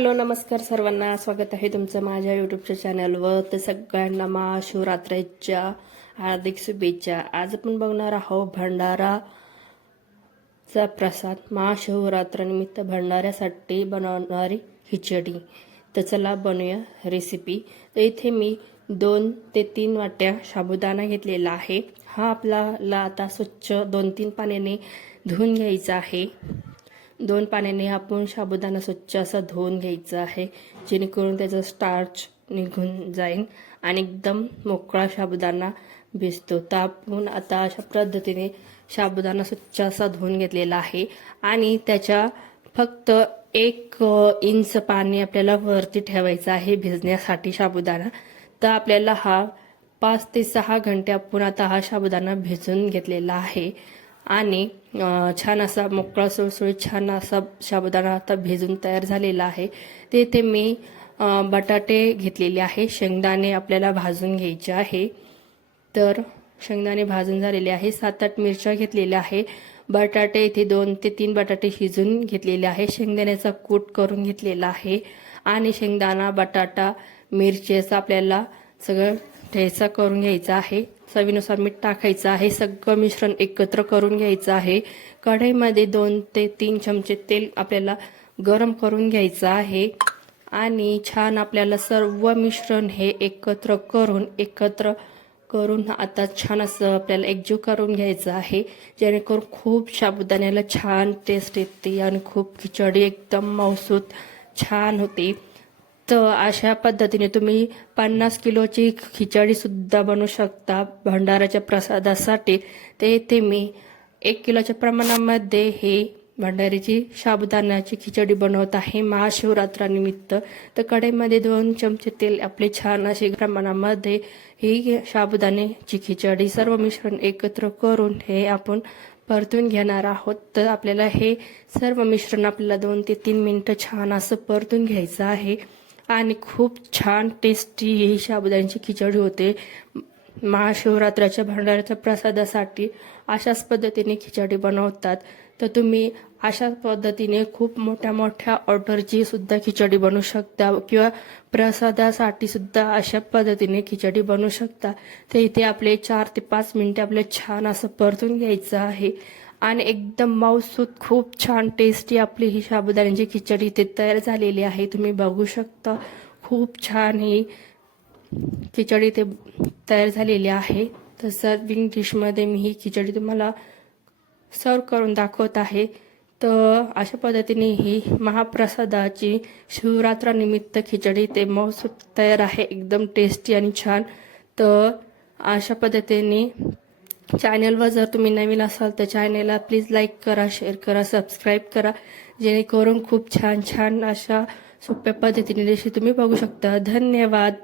Hello नमस्कार सर्वांना, स्वागत आहे तुमचं माझ्या यूट्यूबच्या चॅनलवर। तर सगळ्यांना महाशिवरात्रीच्या हार्दिक शुभेच्छा। आज आपण बघणार आहोत भंडाराचा प्रसाद। महाशिवरात्रीनिमित्त भंडाऱ्यासाठी बनवणारी खिचडी। तर चला बनवूया रेसिपी। तर इथे मी 2 ते 3 वाट्या साबुदाणा घेतलेला आहे। हा आपल्याला आता स्वच्छ 2-3 पाण्याने धुवून घ्यायचा आहे। 2 पाण्याने आपण साबुदाणा स्वच्छ असा धुवून घ्यायचा आहे, जेणेकरून त्याचा स्टार्च निघून जाईल आणि एकदम मोकळा साबुदाणा भिजतो। तर आपण आता अशा पद्धतीने साबुदाणा स्वच्छ असा धुवून घेतलेला आहे आणि त्याच्या फक्त 1 इंच पाणी आपल्याला वरती ठेवायचं आहे भिजण्यासाठी साबुदाणा। तर आपल्याला हा 5 ते 6 घंटे आपण आता हा साबुदाणा भिजून घेतलेला आहे आणि छान असा मोकळा सुळसुळीत छान असा साबुदाणा आता भिजून तयार झालेला आहे। ते मी बटाटे घेतलेले आहे, शेंगदाणे आपल्याला भाजून घ्यायचे आहे। तर शेंगदाणे भाजून झालेले आहे। 7-8 मिरच्या घेतलेल्या आहे। बटाटे इथे 2 ते 3 बटाटे शिजून घेतलेले आहे। शेंगदाण्याचा कूट करून घेतलेला आहे आणि शेंगदाणा बटाटा मिरचीचा आपल्याला सगळं ठेचा करून घ्यायचा आहे। चवीनुसार मीठ टाकायचं आहे। सगळं मिश्रण एकत्र करून घ्यायचं आहे। कढईमध्ये 2 ते 3 चमचे तेल आपल्याला गरम करून घ्यायचं आहे आणि छान आपल्याला सर्व मिश्रण हे एकत्र करून आता छान असं आपल्याला एकजीव करून घ्यायचं आहे, जेणेकरून खूप साबुदाण्याला छान टेस्ट येते आणि खूप खिचडी एकदम मऊसूत छान होते। तर अशा पद्धतीने तुम्ही 50 किलोची खिचडी सुद्धा बनवू शकता भंडाराच्या प्रसादासाठी। ते इथे मी 1 किलोच्या प्रमाणामध्ये हे भंडाऱ्याची साबुदाण्याची खिचडी बनवत आहे महाशिवरात्रीनिमित्त। तर कढईमध्ये 2 चमचे तेल आपले छान असे प्रमाणामध्ये ही साबुदाण्याची खिचडी सर्व मिश्रण एकत्र करून हे आपण परतून घेणार आहोत। तर आपल्याला हे सर्व मिश्रण आपल्याला 2 ते 3 मिनिटं छान असं परतून घ्यायचं आहे आणि खूप छान टेस्टी ही साबुदाण्याची खिचडी होते महाशिवरात्रीच्या भंडाऱ्याच्या प्रसादासाठी। अशाच पद्धतीने खिचडी बनवतात। तर तुम्ही अशाच पद्धतीने खूप मोठ्या ऑर्डरची सुद्धा खिचडी बनवू शकता किंवा प्रसादासाठी सुद्धा अशा पद्धतीने खिचडी बनवू शकता। तर इथे आपले 4 ते 5 मिनिटे आपले छान असं परतून घ्यायचं आहे आणि एकदम मऊसूत खूप छान टेस्टी आपली ही साबुदाण्याची खिचडी इथे तयार झालेली आहे। तुम्ही बघू शकता खूप छान ही खिचडी इथे तयार झालेली आहे। तर सर्विंग डिशमध्ये मी ही खिचडी तुम्हाला सर्व करून दाखवत आहे। तर अशा पद्धतीने ही महाप्रसादाची शिवरात्रीनिमित्त खिचडी ते मऊसूत तयार आहे, एकदम टेस्टी आणि छान। तर अशा पद्धतीने चॅनलवर जर तुम्ही नवीन असाल तर चॅनलला प्लीज लाईक करा, शेअर करा, सबस्क्राईब करा, जेणेकरून खूप छान अशा सोप्या पद्धतीने रेसिपी तुम्ही बघू शकता। धन्यवाद।